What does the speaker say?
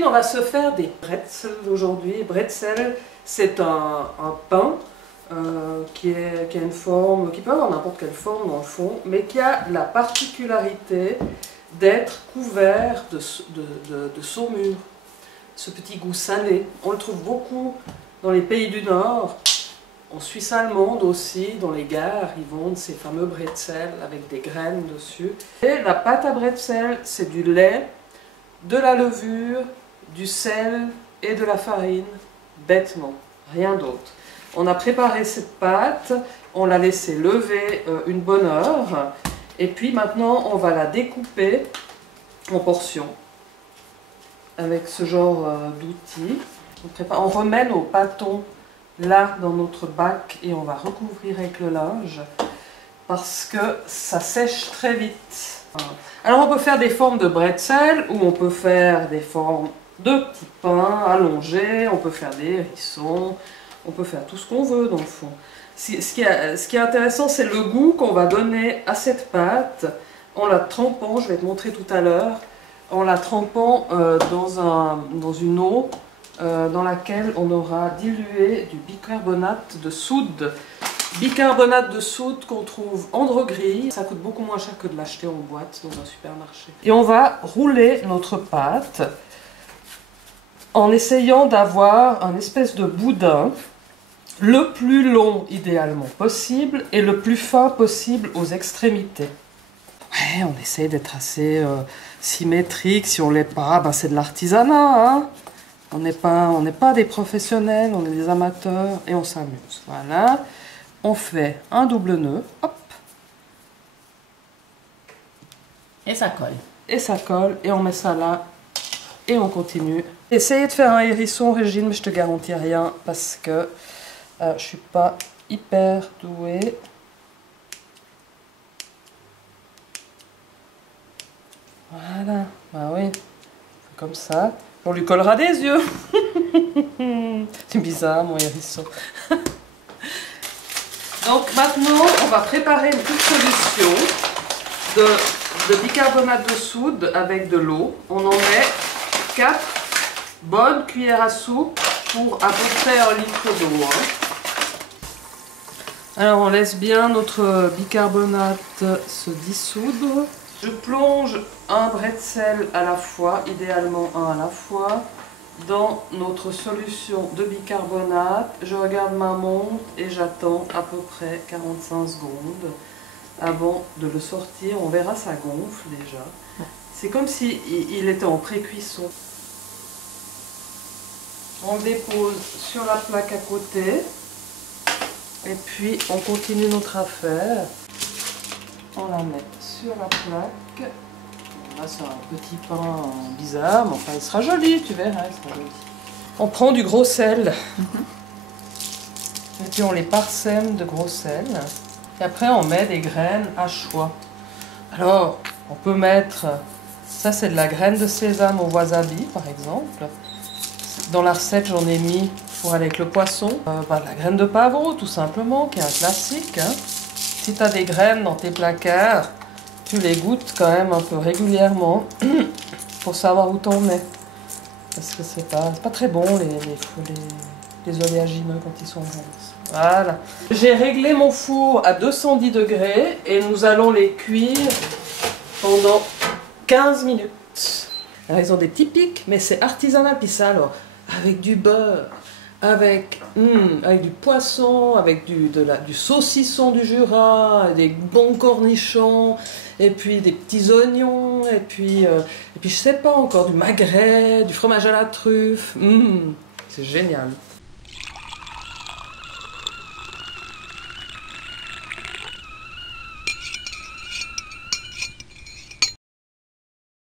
copines, on va se faire des bretzels aujourd'hui. Bretzel, c'est un pain qui a une forme, qui peut avoir n'importe quelle forme dans le fond, mais qui a la particularité d'être couvert de saumure. Ce petit goût salé, on le trouve beaucoup dans les pays du Nord, en Suisse allemande aussi, dans les gares, ils vendent ces fameux bretzels avec des graines dessus. Et la pâte à bretzel, c'est du lait, de la levure, du sel et de la farine, bêtement, rien d'autre. On a préparé cette pâte, on l'a laissée lever une bonne heure, et puis maintenant on va la découper en portions avec ce genre d'outils. On remet nos pâtons là dans notre bac et on va recouvrir avec le linge parce que ça sèche très vite. Alors on peut faire des formes de bretzel ou on peut faire des formes de petits pains allongés, on peut faire des hérissons, on peut faire tout ce qu'on veut dans le fond. Ce qui est intéressant, c'est le goût qu'on va donner à cette pâte en la trempant, je vais te montrer tout à l'heure, en la trempant dans une eau dans laquelle on aura dilué du bicarbonate de soude. Bicarbonate de soude qu'on trouve en droguerie. Ça coûte beaucoup moins cher que de l'acheter en boîte dans un supermarché. Et on va rouler notre pâte en essayant d'avoir un espèce de boudin le plus long idéalement possible et le plus fin possible aux extrémités. Ouais, on essaie d'être assez symétrique. Si on ne l'est pas, ben c'est de l'artisanat, hein. On n'est pas des professionnels, on est des amateurs et on s'amuse. Voilà. On fait un double nœud, hop. Et ça colle. Et ça colle, et on met ça là, et on continue. Essayez de faire un hérisson, Régine, mais je te garantis rien, parce que je suis pas hyper douée. Voilà, bah oui, comme ça. On lui collera des yeux. C'est bizarre, mon hérisson. Donc maintenant, on va préparer une petite solution de bicarbonate de soude avec de l'eau. On en met 4 bonnes cuillères à soupe pour à peu près 1 litre d'eau. Alors on laisse bien notre bicarbonate se dissoudre. Je plonge un bretzel à la fois, idéalement un à la fois, dans notre solution de bicarbonate. Je regarde ma montre et j'attends à peu près 45 secondes avant de le sortir. On verra, ça gonfle déjà. C'est comme s'il était en pré-cuisson. On le dépose sur la plaque à côté et puis on continue notre affaire. On la met sur la plaque. Là, c'est un petit pain bizarre, mais enfin, il sera joli, tu verras, il sera joli. On prend du gros sel. Et puis on les parsème de gros sel. Et après, on met des graines à choix. Alors, on peut mettre... Ça, c'est de la graine de sésame au wasabi, par exemple. Dans la recette, j'en ai mis pour aller avec le poisson. De la graine de pavreau, tout simplement, qui est un classique. Hein. Si tu as des graines dans tes placards, tu les goûtes quand même un peu régulièrement pour savoir où t'en mets. Parce que c'est pas très bon les oléagineux quand ils sont ronces. Voilà. J'ai réglé mon four à 210 degrés et nous allons les cuire pendant 15 minutes. Alors ils ont des petits pics, mais c'est artisanal. Puis ça alors, avec du beurre, avec du poisson, avec du saucisson du Jura, des bons cornichons, et puis des petits oignons, et puis je sais pas encore, du magret, du fromage à la truffe. C'est génial.